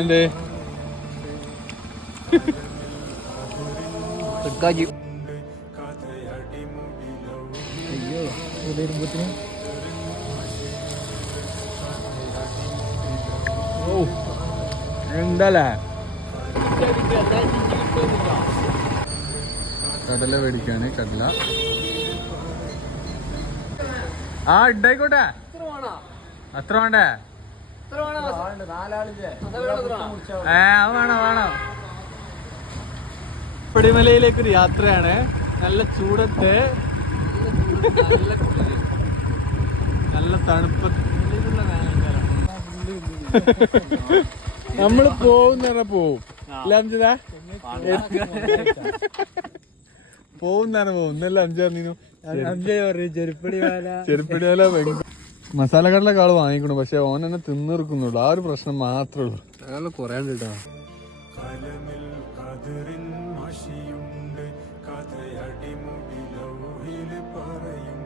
എന്തേ എന്താല്ലേ കടല മേടിക്കാണ് കടല. ആ ഇണ്ടായിക്കോട്ടെ. അത്ര വേണ്ടേ? അത് വേണം. പടിമലയിലേക്ക് ഒരു യാത്രയാണ്. നല്ല ചൂടത്ത് നല്ല തണുപ്പ്. നമ്മള് പോകുന്ന പോവും പോകുന്നാണ് പോകും. ഇന്നല്ല അഞ്ചാറിനു ചെരുപ്പടി വില മസാല കടലൊക്കെ ആള് വാങ്ങിക്കണു. പക്ഷെ ഓൻ തന്നെ തിന്നിറക്കുന്നുള്ളു. ആ ഒരു പ്രശ്നം മാത്രമേ ഉള്ളൂ. അയാളെ കൊറേ കേട്ടോ. കഥയടിമുടിലൗഹിൽ പറയും